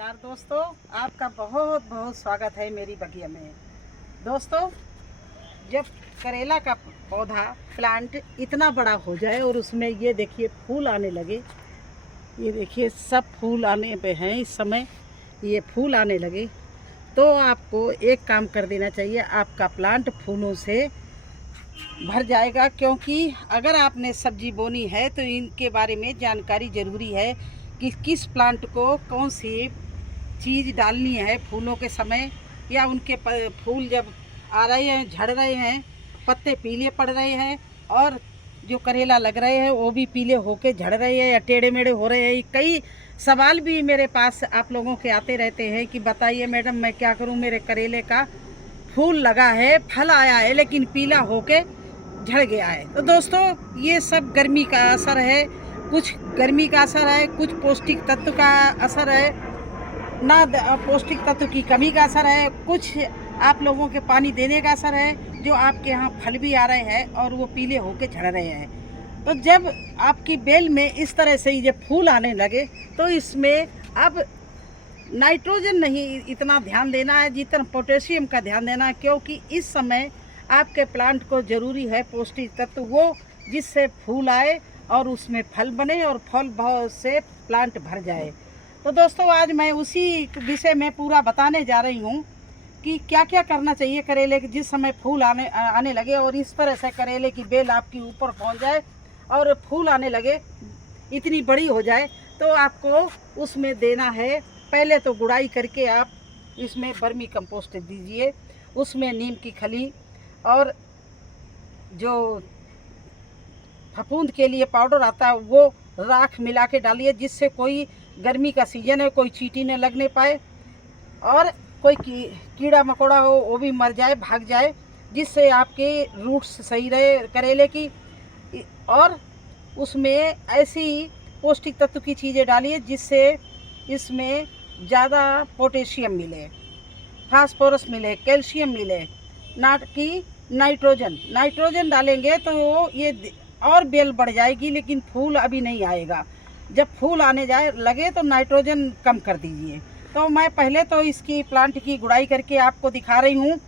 नमस्कार दोस्तों, आपका बहुत बहुत स्वागत है मेरी बगिया में। दोस्तों, जब करेला का पौधा प्लांट इतना बड़ा हो जाए और उसमें ये देखिए फूल आने लगे, ये देखिए सब फूल आने पे हैं इस समय, ये फूल आने लगे तो आपको एक काम कर देना चाहिए, आपका प्लांट फूलों से भर जाएगा। क्योंकि अगर आपने सब्जी बोनी है तो इनके बारे में जानकारी ज़रूरी है कि किस प्लांट को कौन सी चीज़ डालनी है फूलों के समय, या उनके फूल जब आ रहे हैं, झड़ रहे हैं, पत्ते पीले पड़ रहे हैं और जो करेला लग रहे हैं वो भी पीले होके झड़ रहे हैं या टेढ़े मेढ़े हो रहे हैं। कई सवाल भी मेरे पास आप लोगों के आते रहते हैं कि बताइए मैडम मैं क्या करूं, मेरे करेले का फूल लगा है, फल आया है लेकिन पीला होके झड़ गया है। तो दोस्तों, ये सब गर्मी का असर है, कुछ गर्मी का असर है, कुछ पौष्टिक तत्व का असर है, ना पौष्टिक तत्व की कमी का असर है, कुछ आप लोगों के पानी देने का असर है, जो आपके यहाँ फल भी आ रहे हैं और वो पीले होके झड़ रहे हैं। तो जब आपकी बेल में इस तरह से ये फूल आने लगे तो इसमें अब नाइट्रोजन नहीं इतना ध्यान देना है जितना पोटेशियम का ध्यान देना है। क्योंकि इस समय आपके प्लांट को ज़रूरी है पौष्टिक तत्व वो, जिससे फूल आए और उसमें फल बने और फल भाव से प्लांट भर जाए। तो दोस्तों, आज मैं उसी विषय में पूरा बताने जा रही हूँ कि क्या क्या करना चाहिए करेले के जिस समय फूल आने लगे और इस तरह से करेले की बेल आपकी ऊपर पहुँच जाए और फूल आने लगे, इतनी बड़ी हो जाए, तो आपको उसमें देना है। पहले तो गुड़ाई करके आप इसमें वर्मी कंपोस्ट दीजिए, उसमें नीम की खली और जो फफूंद के लिए पाउडर आता है वो राख मिला के डालिए, जिससे कोई गर्मी का सीजन है कोई चींटी न लगने पाए और कोई कीड़ा मकोड़ा हो वो भी मर जाए, भाग जाए, जिससे आपके रूट्स सही रहे करेले की। और उसमें ऐसी पौष्टिक तत्व की चीज़ें डालिए जिससे इसमें ज़्यादा पोटेशियम मिले, फास्फोरस मिले, कैल्शियम मिले, ना कि नाइट्रोजन डालेंगे तो ये और बेल बढ़ जाएगी लेकिन फूल अभी नहीं आएगा। जब फूल आने जाए लगे तो नाइट्रोजन कम कर दीजिए। तो मैं पहले तो इसकी प्लांट की गुड़ाई करके आपको दिखा रही हूँ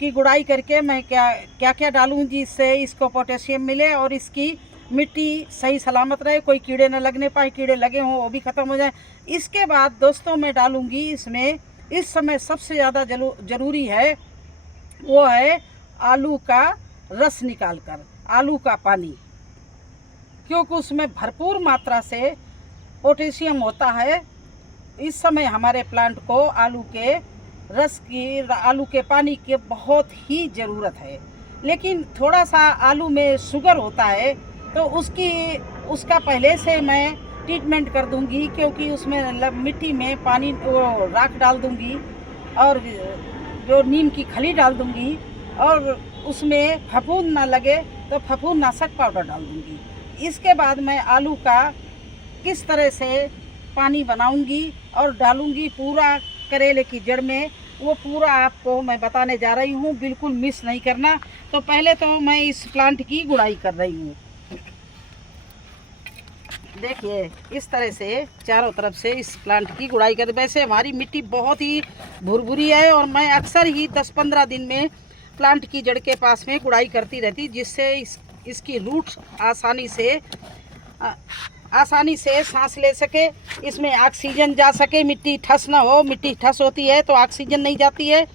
कि गुड़ाई करके मैं क्या क्या डालूँ जिससे इसको पोटेशियम मिले और इसकी मिट्टी सही सलामत रहे, कोई कीड़े न लगने पाए, कीड़े लगे हों वो भी ख़त्म हो जाए। इसके बाद दोस्तों मैं डालूँगी इसमें, इस समय सबसे ज़्यादा ज़रूरी है वो है आलू का रस निकाल कर, आलू का पानी, क्योंकि उसमें भरपूर मात्रा से पोटेशियम होता है। इस समय हमारे प्लांट को आलू के रस की, आलू के पानी की बहुत ही ज़रूरत है। लेकिन थोड़ा सा आलू में शुगर होता है तो उसका पहले से मैं ट्रीटमेंट कर दूंगी, क्योंकि उसमें मिट्टी में पानी राख डाल दूंगी और जो नीम की खली डाल दूंगी और उसमें फफूंद ना लगे तो फफूंद नाशक पाउडर डाल दूंगी। इसके बाद मैं आलू का किस तरह से पानी बनाऊंगी और डालूंगी पूरा करेले की जड़ में, वो पूरा आपको मैं बताने जा रही हूँ, बिल्कुल मिस नहीं करना। तो पहले तो मैं इस प्लांट की गुड़ाई कर रही हूँ। देखिए इस तरह से चारों तरफ से इस प्लांट की गुड़ाई कर। वैसे हमारी मिट्टी बहुत ही भुरभुरी है और मैं अक्सर ही 10-15 दिन में प्लांट की जड़ के पास में गुड़ाई करती रहती, जिससे इसकी रूट्स आसानी से सांस ले सके, इसमें ऑक्सीजन जा सके, मिट्टी ठस ना हो। मिट्टी ठस होती है तो ऑक्सीजन नहीं जाती है,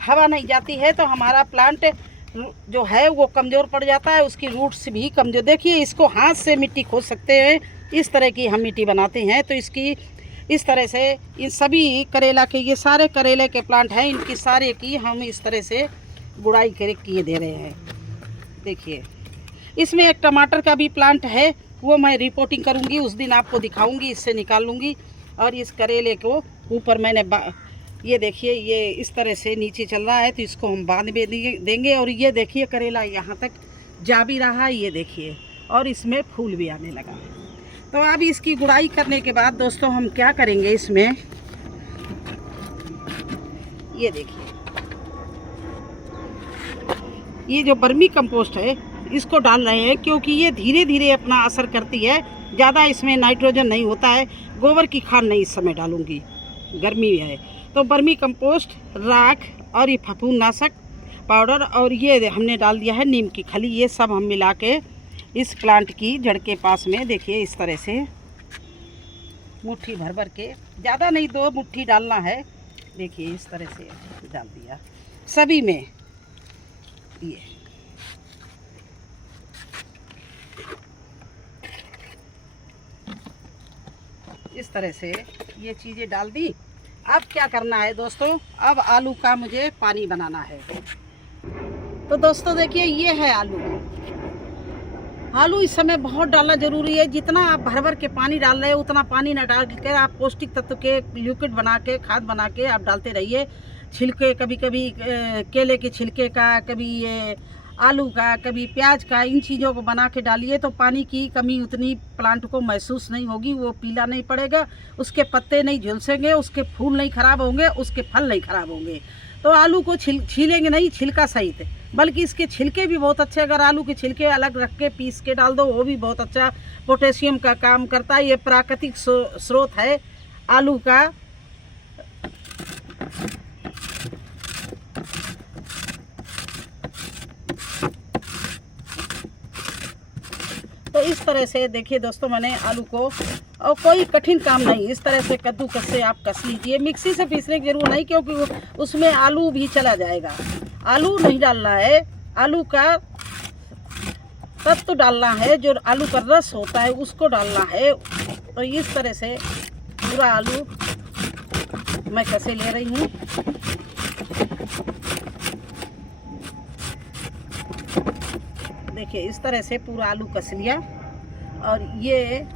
हवा नहीं जाती है, तो हमारा प्लांट जो है वो कमज़ोर पड़ जाता है, उसकी रूट्स भी कमज़ोर। देखिए इसको हाथ से मिट्टी खोद सकते हैं, इस तरह की हम मिट्टी बनाते हैं। तो इसकी इस तरह से इन सभी करेला के, ये सारे करेले के प्लांट हैं, इनकी सारे की हम इस तरह से गुड़ाई किए दे रहे हैं। देखिए इसमें एक टमाटर का भी प्लांट है, वो मैं रिपोर्टिंग करूंगी, उस दिन आपको दिखाऊंगी, इससे निकाल लूँगी। और इस करेले को ऊपर मैंने ये देखिए ये इस तरह से नीचे चल रहा है तो इसको हम बांध में देंगे। और ये देखिए करेला यहाँ तक जा भी रहा है, ये देखिए, और इसमें फूल भी आने लगा। तो अब इसकी गुड़ाई करने के बाद दोस्तों हम क्या करेंगे, इसमें ये देखिए ये जो वर्मी कंपोस्ट है इसको डाल रहे हैं, क्योंकि ये धीरे धीरे अपना असर करती है, ज़्यादा इसमें नाइट्रोजन नहीं होता है। गोबर की खाद नहीं इस समय डालूंगी, गर्मी है। तो वर्मी कंपोस्ट, राख और ये फफूंदनाशक पाउडर और ये हमने डाल दिया है नीम की खली। ये सब हम मिला के इस प्लांट की जड़ के पास में देखिए इस तरह से मुट्ठी भर भर के, ज़्यादा नहीं 2 मुट्ठी डालना है। देखिए इस तरह से डाल दिया सभी में। ये इस तरह से ये चीज़ें डाल दी। अब क्या करना है दोस्तों, अब आलू का मुझे पानी बनाना है। तो दोस्तों देखिए ये है आलू। आलू इस समय बहुत डालना जरूरी है। जितना आप भर भर के पानी डाल रहे हैं उतना पानी ना डाल कर आप पौष्टिक तत्व के लिक्विड बना के, खाद बना के आप डालते रहिए। छिलके, कभी कभी केले के छिलके का, कभी ये आलू का, कभी प्याज का, इन चीज़ों को बना के डालिए तो पानी की कमी उतनी प्लांट को महसूस नहीं होगी। वो पीला नहीं पड़ेगा, उसके पत्ते नहीं झुलसेंगे, उसके फूल नहीं खराब होंगे, उसके फल नहीं खराब होंगे। तो आलू को छीलेंगे नहीं छिलका सहित, बल्कि इसके छिलके भी बहुत अच्छे, अगर आलू के छिलके अलग रख के पीस के डाल दो वो भी बहुत अच्छा पोटेशियम का काम करता है। ये प्राकृतिक स्रोत है आलू का। तो इस तरह से देखिए दोस्तों मैंने आलू को, और कोई कठिन काम नहीं, इस तरह से कद्दूकस से आप कस लीजिए। मिक्सी से पीसने की जरूरत नहीं, क्योंकि उसमें आलू भी चला जाएगा। आलू नहीं डालना है, आलू का तत्व डालना है, जो आलू का रस होता है उसको डालना है। तो इस तरह से पूरा आलू मैं कसे ले रही हूँ। देखिए इस तरह से पूरा आलू कस लिया और ये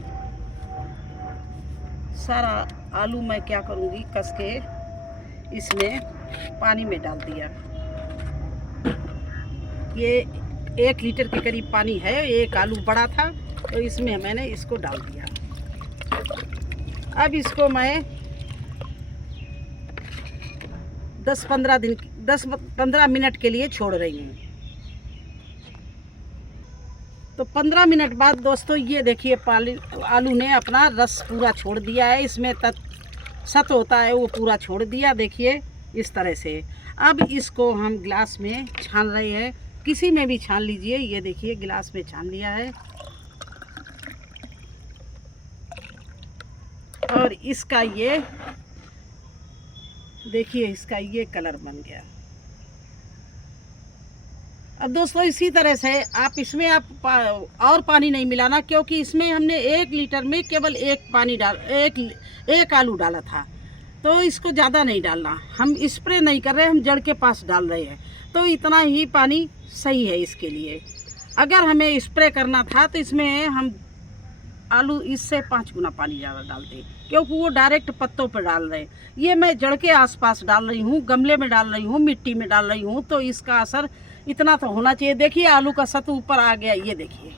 सारा आलू मैं क्या करूँगी, कस के इसमें पानी में डाल दिया। ये 1 लीटर के करीब पानी है। एक आलू बड़ा था तो इसमें मैंने इसको डाल दिया। अब इसको मैं 10-15 मिनट के लिए छोड़ रही हूँ। तो 15 मिनट बाद दोस्तों ये देखिए आलू ने अपना रस पूरा छोड़ दिया है। इसमें सत होता है वो पूरा छोड़ दिया। देखिए इस तरह से। अब इसको हम गिलास में छान रहे हैं, किसी में भी छान लीजिए। ये देखिए गिलास में छान लिया है और इसका ये देखिए इसका ये कलर बन गया। अब दोस्तों इसी तरह से आप इसमें और पानी नहीं मिलाना, क्योंकि इसमें हमने 1 लीटर में केवल एक आलू डाला था। तो इसको ज़्यादा नहीं डालना, हम स्प्रे नहीं कर रहे, हम जड़ के पास डाल रहे हैं। तो इतना ही पानी सही है इसके लिए। अगर हमें स्प्रे करना था तो इसमें हम आलू इससे 5 गुना पानी ज़्यादा डालते, क्योंकि वो डायरेक्ट पत्तों पर डाल रहे हैं। ये मैं जड़ के आसपास डाल रही हूँ, गमले में डाल रही हूँ, मिट्टी में डाल रही हूँ, तो इसका असर इतना तो होना चाहिए। देखिए आलू का सत्व ऊपर आ गया, ये देखिए।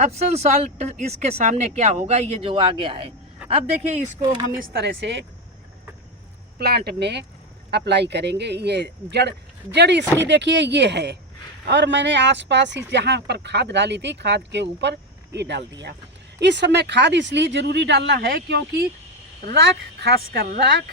एप्सम सॉल्ट इसके सामने क्या होगा, ये जो आ गया है। अब देखिए इसको हम इस तरह से प्लांट में अप्लाई करेंगे। ये जड़ इसकी देखिए ये है, और मैंने आसपास ही जहाँ पर खाद डाली थी, खाद के ऊपर ये डाल दिया। इस समय खाद इसलिए ज़रूरी डालना है क्योंकि राख, खासकर राख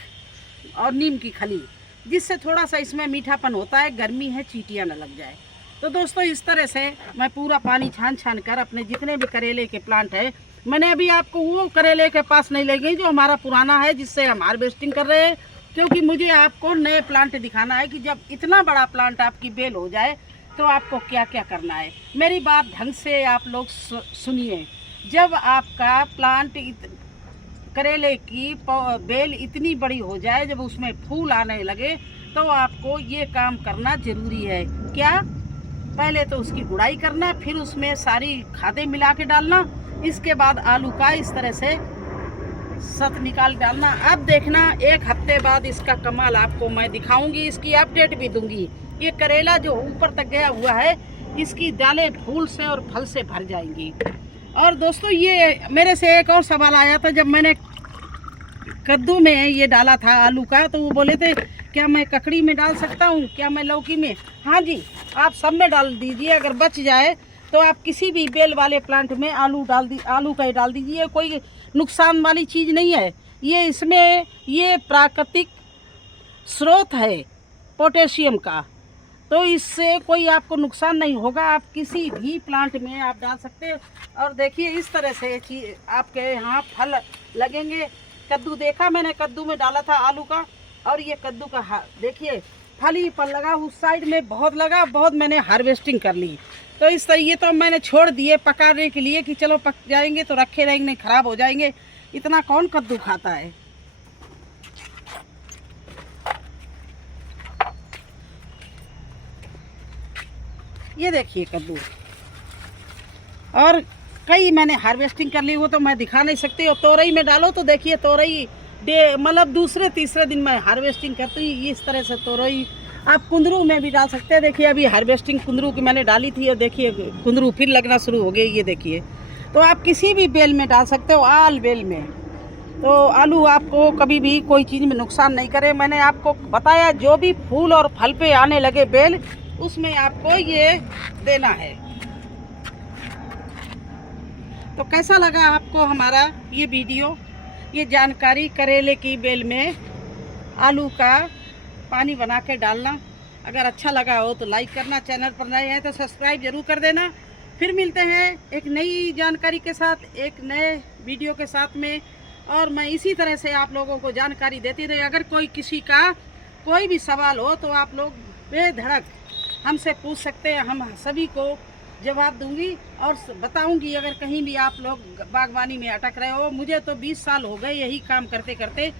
और नीम की खली, जिससे थोड़ा सा इसमें मीठापन होता है, गर्मी है, चींटियाँ न लग जाए। तो दोस्तों इस तरह से मैं पूरा पानी छान कर अपने जितने भी करेले के प्लांट है, मैंने अभी आपको वो करेले के पास नहीं ले गई जो हमारा पुराना है, जिससे हम हार्वेस्टिंग कर रहे हैं, क्योंकि मुझे आपको नए प्लांट दिखाना है कि जब इतना बड़ा प्लांट आपकी बेल हो जाए तो आपको क्या क्या करना है। मेरी बात ढंग से आप लोग सुनिए। जब आपका प्लांट करेले की बेल इतनी बड़ी हो जाए, जब उसमें फूल आने लगे, तो आपको ये काम करना ज़रूरी है। क्या? पहले तो उसकी गुड़ाई करना, फिर उसमें सारी खादें मिला के डालना, इसके बाद आलू का इस तरह से सत निकाल डालना। अब देखना 1 हफ्ते बाद इसका कमाल आपको मैं दिखाऊंगी, इसकी अपडेट भी दूंगी। ये करेला जो ऊपर तक गया हुआ है, इसकी डालें फूल से और फल से भर जाएंगी। और दोस्तों ये मेरे से एक और सवाल आया था, जब मैंने कद्दू में ये डाला था आलू का, तो वो बोले थे क्या मैं ककड़ी में डाल सकता हूँ, क्या मैं लौकी में? हाँ जी, आप सब में डाल दीजिए। अगर बच जाए तो आप किसी भी बेल वाले प्लांट में आलू का ही डाल दीजिए। कोई नुकसान वाली चीज़ नहीं है, ये इसमें ये प्राकृतिक स्रोत है पोटेशियम का, तो इससे कोई आपको नुकसान नहीं होगा। आप किसी भी प्लांट में आप डाल सकते हैं। और देखिए इस तरह से चीज़ आपके यहाँ फल लगेंगे। कद्दू देखा मैंने, कद्दू में डाला था आलू का, और ये कद्दू का देखिए फल ही फल लगा। उस साइड में बहुत लगा, बहुत मैंने हार्वेस्टिंग कर ली। तो इस तरह ये तो मैंने छोड़ दिए पकाने के लिए कि चलो पक जाएंगे तो रखे रहेंगे, नहीं ख़राब हो जाएंगे। इतना कौन कद्दू खाता है। ये देखिए कद्दू, और कई मैंने हार्वेस्टिंग कर ली, वो तो मैं दिखा नहीं सकती। और तोरई में डालो तो देखिए तोरई मतलब दूसरे तीसरे दिन मैं हार्वेस्टिंग करती हूँ। इस तरह से तोरई आप कुंदरू में भी डाल सकते हैं। देखिए अभी हार्वेस्टिंग कुंदरू की मैंने डाली थी और देखिए कुंदरू फिर लगना शुरू हो गई। ये देखिए, तो आप किसी भी बेल में डाल सकते हो, आल बेल में। तो आलू आपको कभी भी कोई चीज़ में नुकसान नहीं करे। मैंने आपको बताया जो भी फूल और फल पे आने लगे बेल, उसमें आपको ये देना है। तो कैसा लगा आपको हमारा ये वीडियो, ये जानकारी करेले की बेल में आलू का पानी बना के डालना। अगर अच्छा लगा हो तो लाइक करना, चैनल पर नए हैं तो सब्सक्राइब जरूर कर देना। फिर मिलते हैं एक नई जानकारी के साथ, एक नए वीडियो के साथ में। और मैं इसी तरह से आप लोगों को जानकारी देती रही। अगर कोई किसी का कोई भी सवाल हो तो आप लोग बेधड़क हमसे पूछ सकते हैं, हम सभी को जवाब दूंगी और बताऊंगी। अगर कहीं भी आप लोग बागवानी में अटक रहे हो, मुझे तो 20 साल हो गए यही काम करते करते,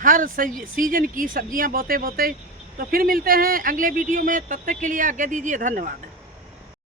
हर सीजन की सब्जियां बोते बोते। तो फिर मिलते हैं अगले वीडियो में, तब तक के लिए आज्ञा दीजिए, धन्यवाद।